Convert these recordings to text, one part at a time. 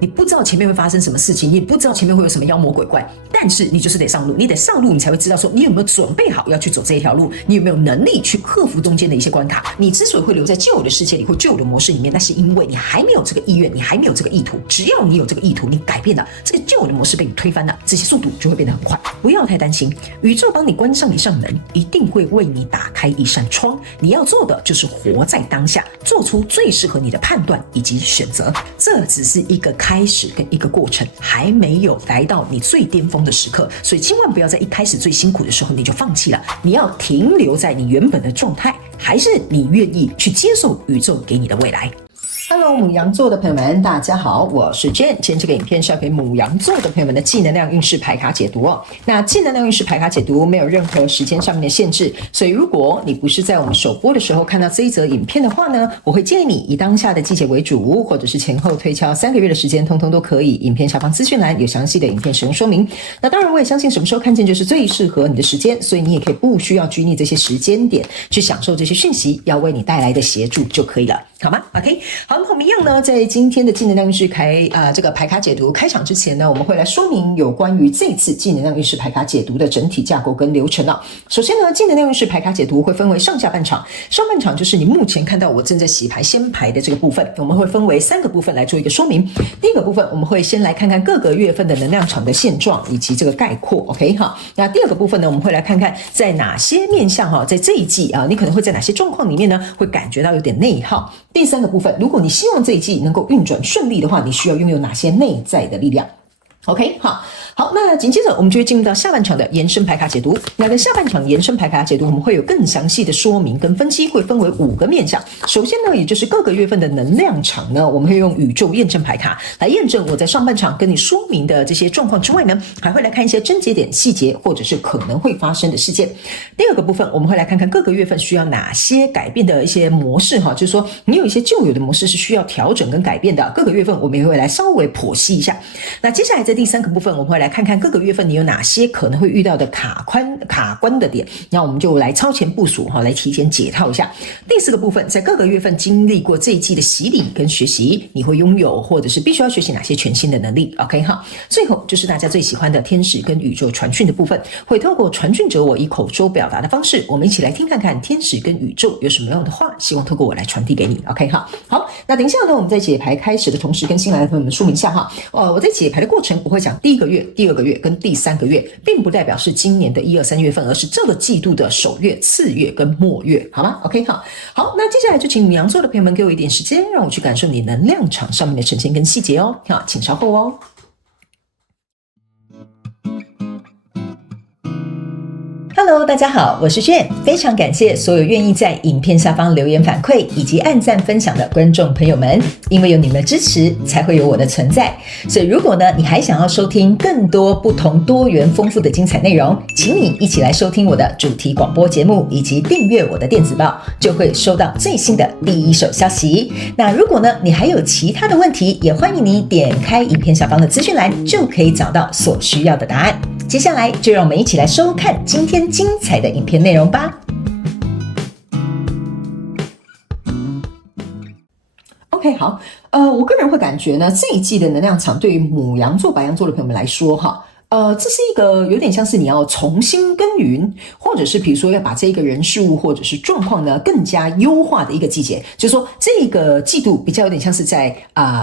你不知道前面会发生什么事情，你不知道前面会有什么妖魔鬼怪，但是你就是得上路，你得上路，你才会知道说你有没有准备好要去走这一条路，你有没有能力去克服中间的一些关卡。你之所以会留在旧有的世界里或旧有的模式里面，那是因为你还没有这个意愿，你还没有这个意图。只要你有这个意图，你改变了，这个旧有的模式被你推翻了，这些速度就会变得很快。不要太担心，宇宙帮你关上一扇门，一定会为你打开一扇窗。你要做的就是活在当下，做出最适合你的判断以及选择。这只是一个开始跟一个过程，还没有来到你最巅峰的时刻，所以千万不要在一开始最辛苦的时候你就放弃了。你要停留在你原本的状态，还是你愿意去接受宇宙给你的未来？Hello， 牡羊座的朋友们，大家好，我是 Jen。今天这个影片是要给牡羊座的朋友们的技能量运势牌卡解读哦。那技能量运势牌卡解读没有任何时间上面的限制，所以如果你不是在我们首播的时候看到这一则影片的话呢，我会建议你以当下的季节为主，或者是前后推敲3个月的时间，通通都可以。影片下方资讯栏有详细的影片使用说明。那当然，我也相信什么时候看见就是最适合你的时间，所以你也可以不需要拘泥这些时间点，去享受这些讯息要为你带来的协助就可以了，好吗 ？OK， 好，那我们一样呢，在今天的技能量运势这个牌卡解读开场之前呢，我们会来说明有关于这次技能量运势牌卡解读的整体架构跟流程啊。首先呢，技能量运势牌卡解读会分为上下半场，上半场就是你目前看到我正在洗牌先牌的这个部分，我们会分为3个部分来做一个说明。第一个部分，我们会先来看看各个月份的能量场的现状以及这个概括 ，OK 哈。那第二个部分呢，我们会来看看在哪些面向哈，在这一季啊，你可能会在哪些状况里面呢，会感觉到有点内耗。第3个部分，如果你希望这一季能够运转顺利的话，你需要拥有哪些内在的力量 ？OK， 好，那紧接着我们就会进入到下半场的延伸牌卡解读。那在下半场延伸牌卡解读，我们会有更详细的说明跟分析，会分为5个面向。首先呢，也就是各个月份的能量场呢，我们会用宇宙验证牌卡来验证我在上半场跟你说明的这些状况之外呢，还会来看一些症结点、细节或者是可能会发生的事件。第2个部分，我们会来看看各个月份需要哪些改变的一些模式哈，就是说你有一些旧有的模式是需要调整跟改变的，各个月份我们也会来稍微剖析一下。那接下来在第3个部分，我们会来看看各个月份你有哪些可能会遇到的卡关的点，那我们就来超前部署来提前解套一下。第4个部分，在各个月份经历过这一季的洗礼跟学习，你会拥有或者是必须要学习哪些全新的能力 OK 哈。最后就是大家最喜欢的天使跟宇宙传讯的部分，会透过传讯者我以口说表达的方式，我们一起来听看看天使跟宇宙有什么样的话，希望透过我来传递给你 OK 哈。好，那等一下呢，我们在解牌开始的同时，跟新来的朋友们说明一下哈，我在解牌的过程我会讲第1个月、第2个月跟第3个月，并不代表是今年的1、2、3月份，而是这个季度的首月、次月跟末月，好吗 ？OK 好，那接下来就请牡羊座的朋友们给我一点时间，让我去感受你能量场上面的呈现跟细节哦。好，请稍后哦。Hello， 大家好，我是Jen，非常感谢所有愿意在影片下方留言反馈以及按赞分享的观众朋友们，因为有你们的支持，才会有我的存在。所以如果呢，你还想要收听更多不同多元丰富的精彩内容，请你一起来收听我的主题广播节目，以及订阅我的电子报，就会收到最新的第一手消息。那如果呢，你还有其他的问题，也欢迎你点开影片下方的资讯栏，就可以找到所需要的答案。接下来就让我们一起来收看今天精彩的影片内容吧。OK， 好，我个人会感觉呢，这一季的能量场对于牡羊座、白羊座的朋友们来说，哈。这是一个有点像是你要重新耕耘，或者是比如说要把这个人事物或者是状况呢更加优化的一个季节，就是说这个季度比较有点像是在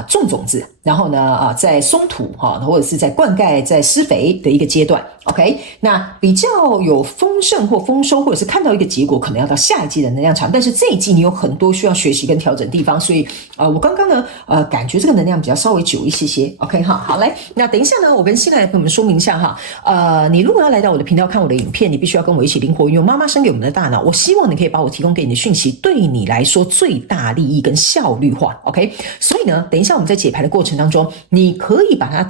种种子，然后呢在松土或者是在灌溉、在施肥的一个阶段。OK， 那比较有丰盛或丰收，或者是看到一个结果，可能要到下一季的能量场，但是这一季你有很多需要学习跟调整的地方，所以我刚刚呢感觉这个能量比较稍微久一些。OK 哈，好来，那等一下呢，我跟新来的朋友们说明一下哈，你如果要来到我的频道看我的影片，你必须要跟我一起灵活运用妈妈生给我们的大脑。我希望你可以把我提供给你的讯息，对你来说最大利益跟效率化。OK， 所以呢，等一下我们在解牌的过程当中，你可以把它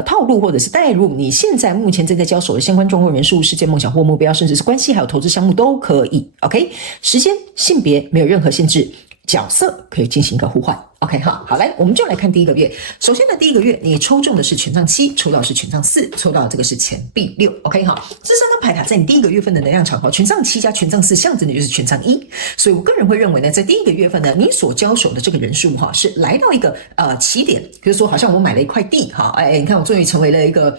套路或者是带入你现在目前正在交手的相关状况、人事物、事件、梦想或目标，甚至是关系还有投资项目都可以。OK， 时间、性别没有任何限制。角色可以进行一个互换。OK 哈，好来，我们就来看第一个月。首先呢，第一个月你抽中的是权杖7，抽到的是权杖4，抽到的这个是钱币6。OK 哈，这3张牌卡在你第一个月份的能量场哈，权杖7加权杖4象征的就是权杖1。所以我个人会认为呢，在第一个月份呢，你所交手的这个人数哈，是来到一个起点，比如说好像我买了一块地哈，你看我终于成为了一个。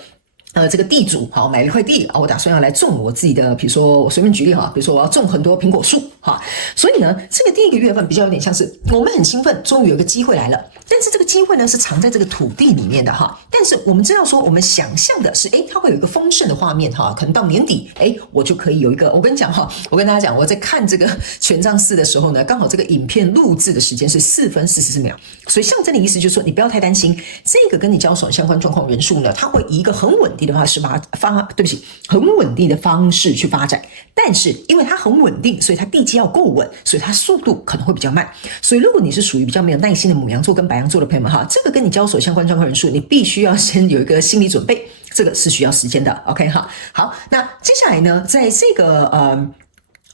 这个地主好，买了一块地啊，我打算要来种我自己的，比如说我随便举例哈，比如说我要种很多苹果树哈，所以呢，这个第一个月份比较有点像是我们很兴奋，终于有个机会来了，但是这个机会呢是藏在这个土地里面的哈，但是我们知道说，我们想象的是，它会有一个丰盛的画面哈，可能到年底，我就可以有一个，我跟你讲哈，我跟大家讲，我在看这个权杖4的时候呢，刚好这个影片录制的时间是4分44秒，所以象征的意思就是说，你不要太担心，这个跟你交手相关状况人数呢，它会以一个很稳定的方式很稳定的方式去发展，但是因为它很稳定，所以它地基要够稳，所以它速度可能会比较慢。所以如果你是属于比较没有耐心的牡羊座跟白羊座的朋友们哈，这个跟你交手相关状况人数，你必须要先有一个心理准备，这个是需要时间的。OK 哈，好，那接下来呢，在这个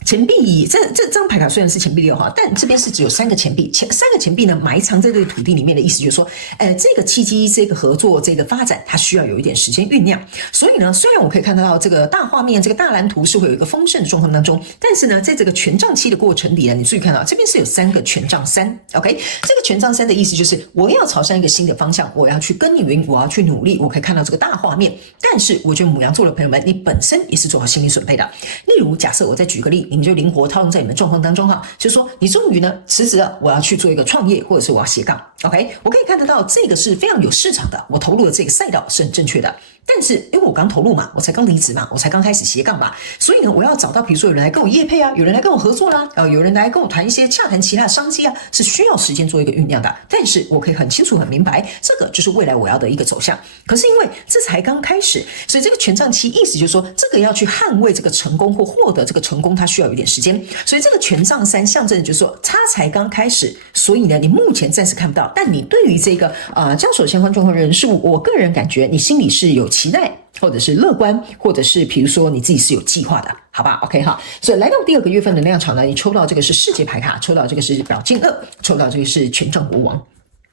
钱币这张牌卡虽然是钱币6哈，但这边是只有3个钱币，3个钱币呢埋藏在这个土地里面的意思就是说，这个契机、这个合作、这个发展，它需要有一点时间酝酿。所以呢，虽然我可以看得到这个大画面、这个大蓝图是会有一个丰盛的状况当中，但是呢，在这个权杖7的过程里呢，你注意看到这边是有3个权杖3 ，OK， 这个权杖3的意思就是我要朝向一个新的方向，我要去耕耘，我要去努力，我可以看到这个大画面。但是我觉得牡羊座的朋友们，你本身也是做好心理准备的。例如，假设我再举个例。你们就灵活套用在你们状况当中哈，就是说你终于呢辞职了，我要去做一个创业，或者是我要斜杠 ，OK， 我可以看得到这个是非常有市场的，我投入的这个赛道是很正确的。但是因为我刚投入嘛，我才刚离职嘛，我才刚开始斜杠嘛，所以呢，我要找到比如说有人来跟我业配啊，有人来跟我合作啦，有人来跟我谈一些洽谈其他的商机啊，是需要时间做一个酝酿的。但是我可以很清楚很明白，这个就是未来我要的一个走向。可是因为这才刚开始，所以这个权杖7意思就是说，这个要去捍卫这个成功或获得这个成功，它需要有一点时间。所以这个权杖3象征的就是说，它才刚开始，所以呢，你目前暂时看不到，但你对于这个交手相关状况人数，我个人感觉你心里是有期待，或者是乐观，或者是比如说你自己是有计划的，好吧 ？OK 哈，所以来到第2个月份的能量场呢，你抽到这个是世界牌卡，抽到这个是宝剑2，抽到这个是权杖国王。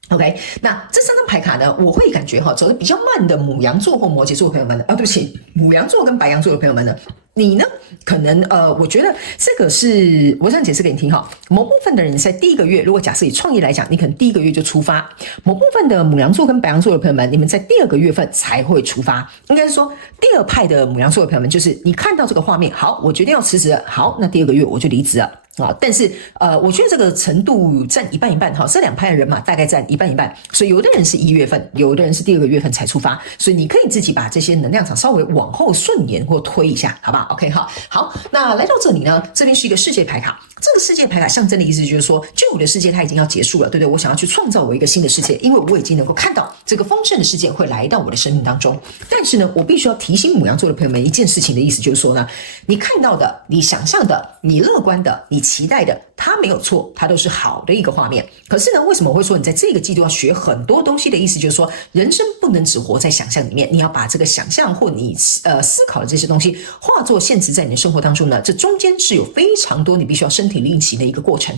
OK， 那这3张牌卡呢，我会感觉走得比较慢的牡羊座或摩羯座的朋友们呢，对不起，牡羊座跟白羊座的朋友们呢，你呢，可能我觉得这个是我想解释给你听哈。某部分的人在第1个月，如果假设以创业来讲，你可能第1个月就出发；某部分的牡羊座跟白羊座的朋友们，你们在第2个月份才会出发。应该是说，第2派的牡羊座的朋友们，就是你看到这个画面，好，我决定要辞职了，好，那第2个月我就离职了。但是我觉得这个程度占一半一半哈，这2派的人嘛，大概占一半一半，所以有的人是1月份，有的人是第2个月份才出发，所以你可以自己把这些能量场稍微往后顺延或推一下，好不好 ？OK 哈，好，那来到这里呢，这边是一个世界牌卡，这个世界牌卡象征的意思就是说，旧有的世界它已经要结束了，对不对？我想要去创造我一个新的世界，因为我已经能够看到这个丰盛的事件会来到我的生命当中。但是呢，我必须要提醒牡羊座的朋友们一件事情的意思就是说呢，你看到的、你想象的、你乐观的、你期待的，它没有错，它都是好的一个画面。可是呢，为什么我会说你在这个季度要学很多东西的意思，就是说人生不能只活在想象里面，你要把这个想象或你思考的这些东西化作现实在你的生活当中呢，这中间是有非常多你必须要身体力行的一个过程。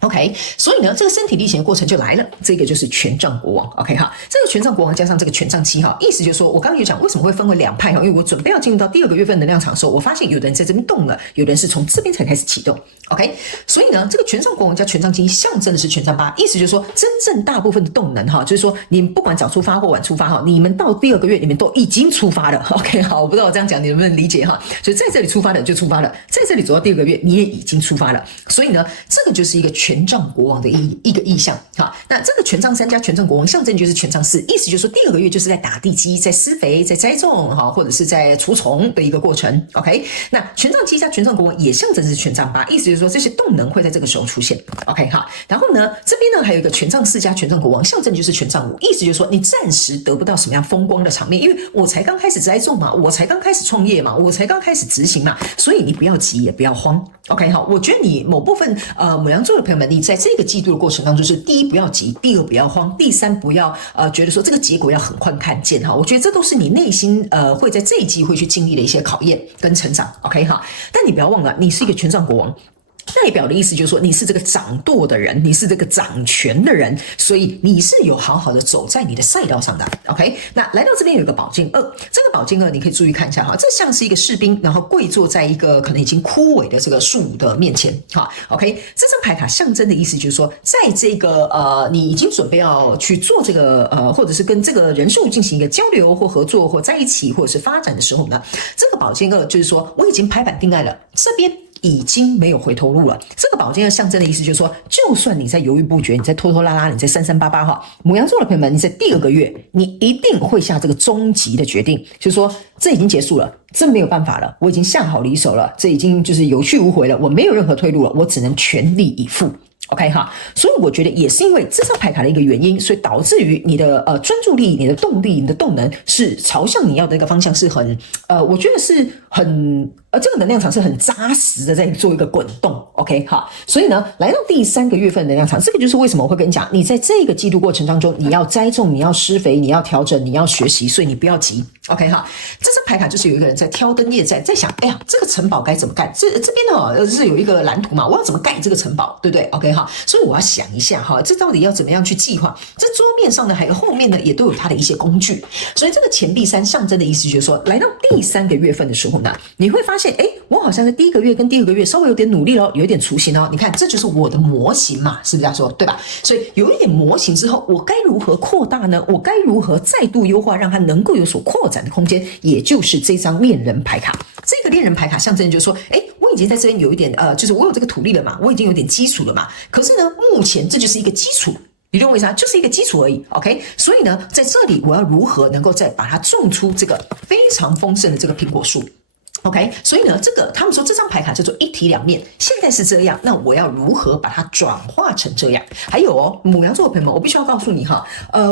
OK， 所以呢，这个身体力行的过程就来了，这个就是权杖国王。OK 哈，这个权杖国王加上这个权杖7哈，意思就是说，我刚刚有讲为什么会分为2派哈，因为我准备要进入到第2个月份能量场的时候，我发现有的人在这边动了，有的人是从这边才开始启动。OK， 所以呢，这个权杖国王加权杖7象征的是权杖8，意思就是说，真正大部分的动能哈，就是说你不管早出发或晚出发哈，你们到第2个月你们都已经出发了。OK， 好，我不知道我这样讲你能不能理解哈，所以在这里出发的就出发了，在这里走到第2个月你也已经出发了，所以呢，这个就是一个权杖国王的一个意象哈。那这个权杖3加权杖国王象征就是权杖4，意思就是说第2个月就是在打地基、在施肥、在栽种哈，或者是在除虫的一个过程。OK， 那权杖7加权杖国王也象征是权杖8，意思就是说这些动能会在这个时候出现。OK 哈，然后呢，这边呢还有一个权杖4加权杖国王，象征就是权杖5，意思就是说你暂时得不到什么样风光的场面，因为我才刚开始栽种嘛，我才刚开始创业嘛，我才刚开始执行嘛，所以你不要急也不要慌。OK 好，我觉得你某部分牡羊座的朋友们，你在这个季度的过程当中是第1不要急，第2不要慌，第3不要觉得说这个结果要很快看见哈。我觉得这都是你内心会在这一季会去经历的一些考验跟成长。OK 哈，但你不要忘了，你是一个权杖国王。代表的意思就是说，你是这个掌舵的人，你是这个掌权的人，所以你是有好好的走在你的赛道上的。OK， 那来到这边有一个宝剑二，这个宝剑二你可以注意看一下哈，这像是一个士兵，然后跪坐在一个可能已经枯萎的这个树的面前哈。OK， 这张牌卡象征的意思就是说，在这个你已经准备要去做这个或者是跟这个人数进行一个交流或合作或在一起或者是发展的时候呢，这个宝剑二就是说我已经拍板定案了，这边已经没有回头路了。这个宝剑的象征的意思就是说，就算你在犹豫不决，你在拖拖拉拉，你在三三八八哈，牡羊座的朋友们，你在第2个月，你一定会下这个终极的决定，就是说这已经结束了，这没有办法了，我已经下好离手了，这已经就是有去无回了，我没有任何退路了，我只能全力以赴。OK 哈，所以我觉得也是因为这张牌卡的一个原因，所以导致于你的专注力、你的动力、你的动能是朝向你要的一个方向是很我觉得是很这个能量场是很扎实的在做一个滚动。OK 哈，所以呢，来到第3个月份的能量场，这个就是为什么我会跟你讲，你在这个季度过程当中，你要栽种，你要施肥，你要调整，你要学习，所以你不要急。OK 哈，这张牌卡就是有一个人在挑灯夜战，在想，哎呀，这个城堡该怎么盖？这边呢是有一个蓝图嘛，我要怎么盖这个城堡，对不对 ？OK 哈，所以我要想一下哈，这到底要怎么样去计划？这桌面上呢，还有后面呢，也都有它的一些工具。所以这个钱币3象征的意思就是说，来到第3个月份的时候呢，你会发现，哎，我好像在第1个月跟第2个月稍微有点努力咯，有一点雏形哦。你看，这就是我的模型嘛，是不是这样说？对吧？所以有一点模型之后，我该如何扩大呢？我该如何再度优化，让它能够有所扩展的空间？也就是这张恋人牌卡。这个恋人牌卡象征就是说，哎，我已经在这边有一点就是我有这个土地了嘛，我已经有点基础了嘛。可是呢，目前这就是一个基础。你懂我意思啊？就是一个基础而已 ，OK？ 所以呢，在这里我要如何能够再把它种出这个非常丰盛的这个苹果树？ OK， 所以呢，这个他们说这张牌卡叫做一体两面，现在是这样，那我要如何把它转化成这样？还有哦，牡羊座的朋友们，我必须要告诉你哈，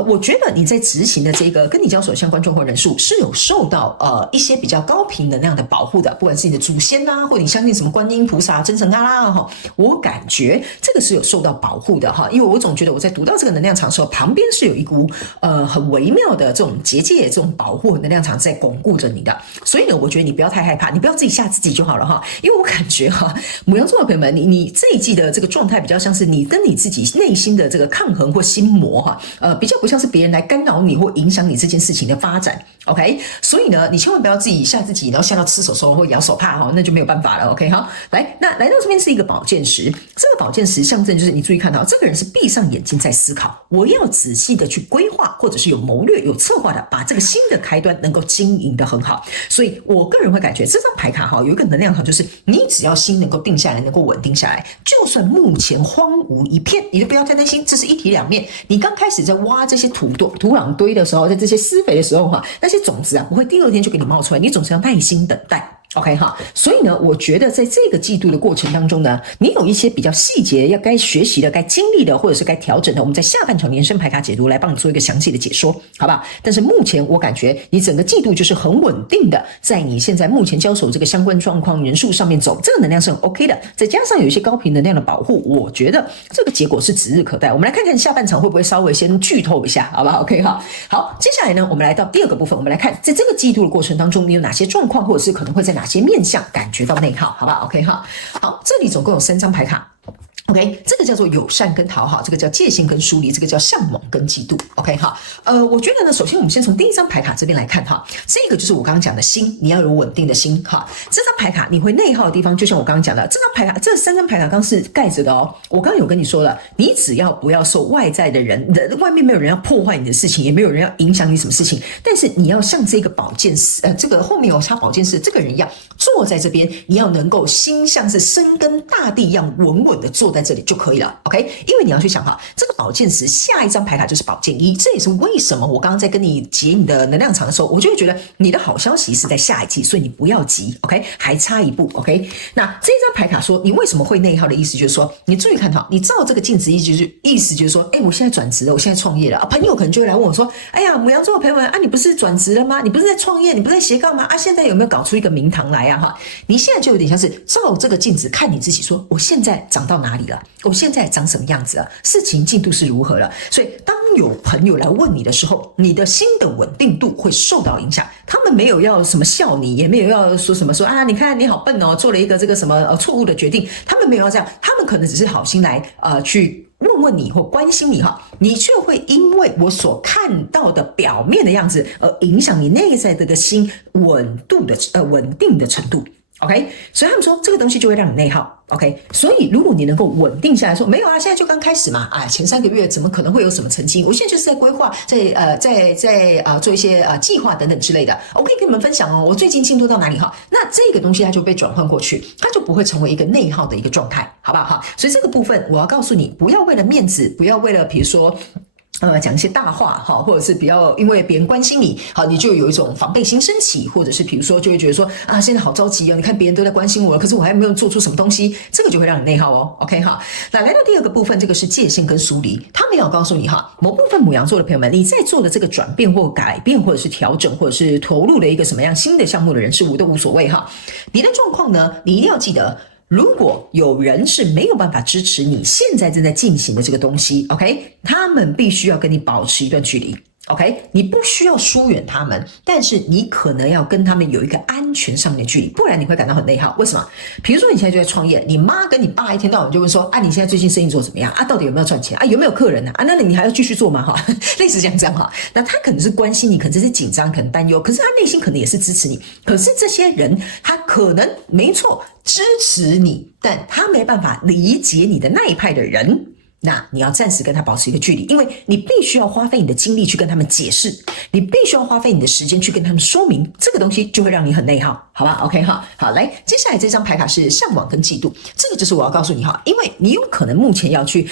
我觉得你在执行的这个跟你交手相关状况人数是有受到一些比较高频能量的保护的，不管是你的祖先啦，或者你相信什么观音菩萨、真神阿拉哈，我感觉这个是有受到保护的哈，因为我总觉得我在读到这个能量场的时候，旁边是有一股很微妙的这种结界、这种保护能量场在巩固着你的，所以呢，我觉得你不要太害怕，你不要自己吓自己就好了哈，因为我感觉哈，牡羊座的朋友们，你这一季的这个状态比较像是你跟你自己内心的这个抗衡或心魔哈，比较不像是别人来干扰你或影响你这件事情的发展 ，OK？ 所以呢，你千万不要自己吓自己，然后吓到吃手手或咬手帕哈，那就没有办法了 ，OK？ 好，那来到这边是一个宝剑十，这个宝剑十象征就是你注意看到，这个人是闭上眼睛在思考，我要仔细的去规划，或者是有谋略、有策划的把这个新的开端能够经营得很好，所以我个人会感觉这张牌卡哈有一个能量场，就是你只要心能够定下来，能够稳定下来，就算目前荒芜一片，你就不要太担心，这是一体两面。你刚开始在挖这些土壤堆的时候，在这些施肥的时候哈，那些种子啊不会第二天就给你冒出来，你总是要耐心等待。OK 哈，所以呢，我觉得在这个季度的过程当中呢，你有一些比较细节要该学习的、该经历的，或者是该调整的，我们在下半场延伸牌卡解读来帮你做一个详细的解说，好不好？但是目前我感觉你整个季度就是很稳定的，在你现在目前交手这个相关状况人数上面走，这个能量是很 OK 的，再加上有一些高频能量的保护，我觉得这个结果是指日可待。我们来看看下半场会不会稍微先剧透一下，好不好 ？OK 哈，好，接下来呢，我们来到第二个部分，我们来看在这个季度的过程当中，你有哪些状况，或者是可能会在哪些面向感觉到内耗，好不好 ？OK 哈，好，这里总共有3张牌卡。OK， 这个叫做友善跟讨好，这个叫戒心跟疏离，这个叫向往跟嫉妒。OK 哈，我觉得呢，首先我们先从第一张牌卡这边来看哈，这个就是我刚刚讲的心，你要有稳定的心哈。这张牌卡你会内耗的地方，就像我刚刚讲的，这张牌卡这3张牌卡刚是盖着的哦。我刚刚有跟你说了，你只要不要受外在的人，外面没有人要破坏你的事情，也没有人要影响你什么事情，但是你要像这个宝剑这个后面有插宝剑士这个人一样坐在这边，你要能够心像是深耕大地一样稳稳的坐在这里就可以了 ，OK？ 因为你要去想哈，这个宝剑十下一张牌卡就是宝剑1，这也是为什么我刚刚在跟你解你的能量场的时候，我就会觉得你的好消息是在下一季，所以你不要急 ，OK？ 还差一步 ，OK？ 那这张牌卡说你为什么会内耗的意思就是说，你注意看哈，你照这个镜子意思就是说，哎，我现在转职了，我现在创业了，朋友可能就会来问我说，哎呀，牡羊座的朋友们啊，你不是转职了吗？你不是在创业，你不是在斜杠吗？啊，现在有没有搞出一个名堂来啊？哈，你现在就有点像是照这个镜子看你自己说，我现在长到哪里？了？我现在长什么样子了？事情进度是如何了？所以当有朋友来问你的时候，你的心的稳定度会受到影响。他们没有要什么笑你，也没有要说什么说啊，你看你好笨哦，做了一个这个什么错误的决定。他们没有要这样，他们可能只是好心来去问问你或关心你哈，你却会因为我所看到的表面的样子而影响你内在的个心稳定的程度。OK， 所以他们说这个东西就会让你内耗。OK， 所以如果你能够稳定下来说，没有啊，现在就刚开始嘛，前3个月怎么可能会有什么成绩？我现在就是在规划，在做一些计划等等之类的。我可以跟你们分享哦，我最近进度到哪里哈？那这个东西它就被转换过去，它就不会成为一个内耗的一个状态，好不好哈？所以这个部分我要告诉你，不要为了面子，不要为了比如说讲一些大话哈，或者是比较因为别人关心你，好，你就有一种防备心升起，或者是比如说就会觉得说现在好着急哦，你看别人都在关心我了，可是我还没有做出什么东西，这个就会让你内耗哦。OK 哈，那来到第2个部分，这个是界限跟疏离，他没有告诉你哈，某部分牡羊座的朋友们，你在做的这个转变或改变，或者是调整，或者是投入了一个什么样新的项目的人事物都无所谓哈，你的状况呢，你一定要记得。如果有人是没有办法支持你现在正在进行的这个东西 ，OK， 他们必须要跟你保持一段距离 ，OK， 你不需要疏远他们，但是你可能要跟他们有一个安全上面的距离，不然你会感到很内耗。为什么？比如说你现在就在创业，你妈跟你爸一天到晚就问说，你现在最近生意做怎么样？到底有没有赚钱？有没有客人呢？那你还要继续做吗？哈，类似这样哈。那他可能是关心你，可能是紧张，可能担忧，可是他内心可能也是支持你。可是这些人，他可能没错。支持你，但他没办法理解你的那一派的人，那你要暂时跟他保持一个距离，因为你必须要花费你的精力去跟他们解释，你必须要花费你的时间去跟他们说明，这个东西就会让你很内耗，好吧 ？OK 哈，好，来，接下来这张牌卡是向往跟嫉妒，这个就是我要告诉你哈，因为你有可能目前要去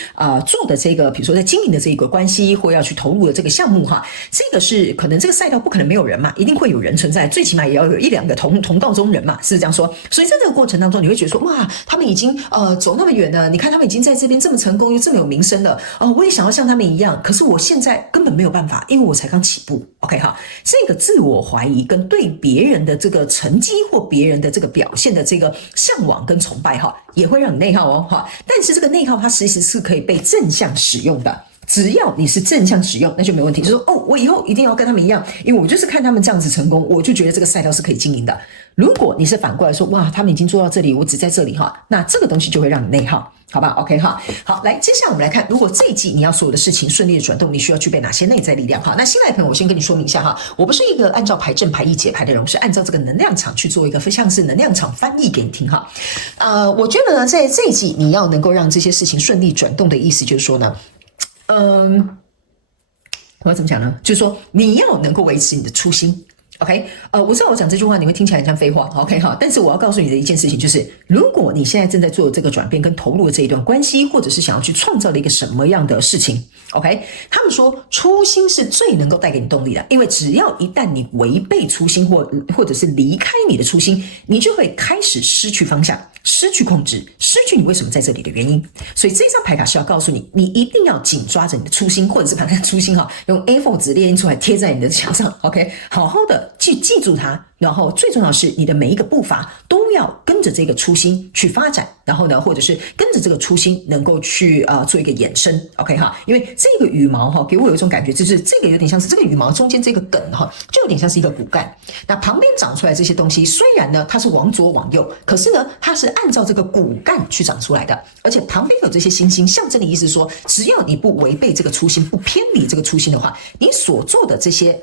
做的这个，比如说在经营的这一个关系，或要去投入的这个项目哈，这个是可能这个赛道不可能没有人嘛，一定会有人存在，最起码也要有1-2个同道中人嘛，是这样说。所以在这个过程当中，你会觉得说，哇，他们已经走那么远了，你看他们已经在这边这么成功，又这么有名声了，我也想要像他们一样，可是我现在根本没有办法，因为我才刚起步。OK 哈，这个自我怀疑跟对别人的这个成绩或别人的这个表现的这个向往跟崇拜哈，也会让你内耗哦哈。但是这个内耗它其实是可以被正向使用的。只要你是正向使用，那就没问题。就是说，我以后一定要跟他们一样，因为我就是看他们这样子成功，我就觉得这个赛道是可以经营的。如果你是反过来说，哇，他们已经做到这里，我只在这里哈，那这个东西就会让你内耗，好吧 ？OK 哈，好，来，接下来我们来看，如果这一季你要所有的事情顺利的转动，你需要具备哪些内在力量？哈，那新来的朋友，我先跟你说明一下哈，我不是一个按照牌阵、牌意解牌的人，我是按照这个能量场去做一个像是能量场翻译给你听哈。我觉得呢，在这一季你要能够让这些事情顺利转动的意思，就是说呢，我要怎么讲呢？就是说你要能够维持你的初心。OK， 我知道我讲这句话你会听起来很像废话 ，OK 哈，但是我要告诉你的一件事情就是，如果你现在正在做这个转变跟投入的这一段关系，或者是想要去创造的一个什么样的事情 ，OK， 他们说初心是最能够带给你动力的，因为只要一旦你违背初心或者是离开你的初心，你就会开始失去方向。失去控制，失去你为什么在这里的原因。所以这张牌卡是要告诉你，你一定要紧抓着你的初心，或者是把那个初心用 A4 纸列印出来贴在你的墙上 ，OK， 好好的记住它。然后最重要的是，你的每一个步伐都要跟着这个初心去发展，然后呢，或者是跟着这个初心能够去做一个衍生 ，OK 哈，因为这个羽毛给我有一种感觉，就是这个有点像是这个羽毛中间这个梗就有点像是一个骨干，那旁边长出来这些东西，虽然呢它是往左往右，可是呢它是按照这个骨干去长出来的，而且旁边有这些星星，象征的意思说，只要你不违背这个初心，不偏离这个初心的话，你所做的这些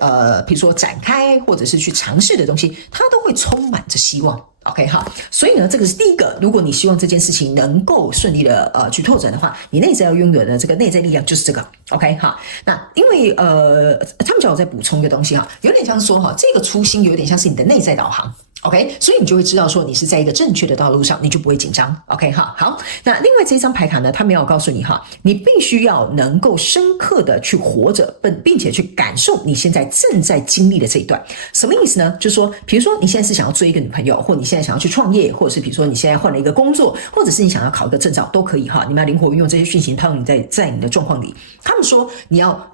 比如说展开或者是去尝试的东西，它都会充满着希望。OK 哈，所以呢，这个是第一个。如果你希望这件事情能够顺利的去拓展的话，你内在要拥有的这个内在力量就是这个。OK 哈，那因为他们叫我再补充一个东西有点像说这个初心有点像是你的内在导航。OK， 所以你就会知道说你是在一个正确的道路上，你就不会紧张。OK 哈，好，那另外这张牌卡呢，它没有告诉你你必须要能够深刻的去活着，并且去感受你现在正在经历的这一段。什么意思呢？就是说，比如说你现在是想要追一个女朋友，或你现在想要去创业，或者是比如说你现在换了一个工作，或者是你想要考一个证照，都可以你们要灵活运用这些讯息套用在你的状况里。他们说你要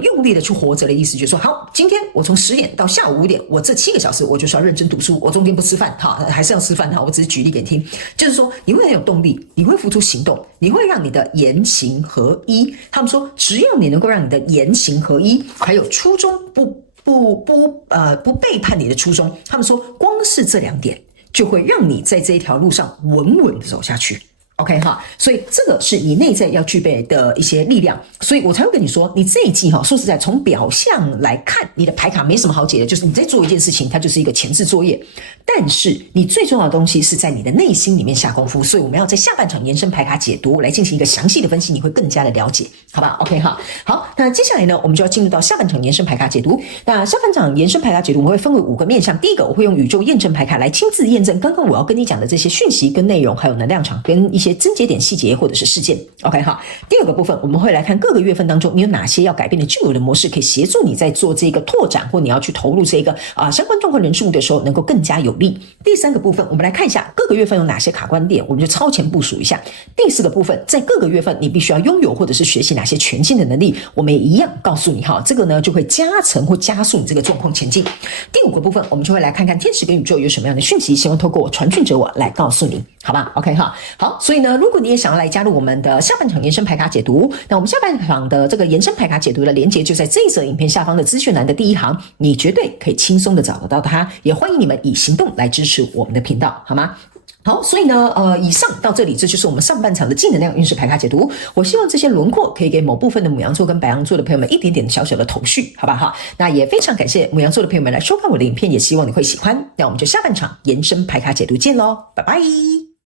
用力的去活着的意思，就是说好，今天我从10点到下午5点，我这7个小时我就是要认真读书。我中间不吃饭哈，还是要吃饭哈，我只是举例给你听，就是说你会很有动力，你会付出行动，你会让你的言行合一。他们说，只要你能够让你的言行合一，还有初衷不背叛你的初衷，他们说光是这2点就会让你在这一条路上稳稳的走下去。OK 哈，所以这个是你内在要具备的一些力量，所以我才会跟你说，你这一季哈，说实在，从表象来看，你的牌卡没什么好解的，就是你在做一件事情，它就是一个前置作业，但是你最重要的东西是在你的内心里面下功夫，所以我们要在下半场延伸牌卡解读来进行一个详细的分析，你会更加的了解，好吧 ？OK 哈，好，那接下来呢，我们就要进入到下半场延伸牌卡解读。那下半场延伸牌卡解读，我们会分为5个面向，第一个，我会用宇宙验证牌卡来亲自验证刚刚我要跟你讲的这些讯息跟内容，还有能量场跟一些症结点细节或者是事件 OK 哈。第2个部分我们会来看各个月份当中你有哪些要改变的旧有的模式，可以协助你在做这个拓展或你要去投入这个相关状况人事物的时候能够更加有利。第3个部分我们来看一下各个月份有哪些卡关点，我们就超前部署一下。第4个部分在各个月份你必须要拥有或者是学习哪些全新的能力，我们也一样告诉你哈，这个呢就会加成或加速你这个状况前进。第5个部分我们就会来看看天使跟宇宙有什么样的讯息，希望透过我传讯者我来告诉你，好吧 OK 哈。好，所以呢如果你也想要来加入我们的下半场延伸牌卡解读，那我们下半场的这个延伸牌卡解读的连结就在这一则影片下方的资讯栏的第1行，你绝对可以轻松的找得到它，也欢迎你们以行动来支持我们的频道，好吗？好，所以呢，以上到这里，这就是我们上半场的净能量运势牌卡解读。我希望这些轮廓可以给某部分的牡羊座跟白羊座的朋友们一点点小小的头绪，好不好？那也非常感谢牡羊座的朋友们来收看我的影片，也希望你会喜欢。那我们就下半场延伸牌卡解读见咯，拜拜。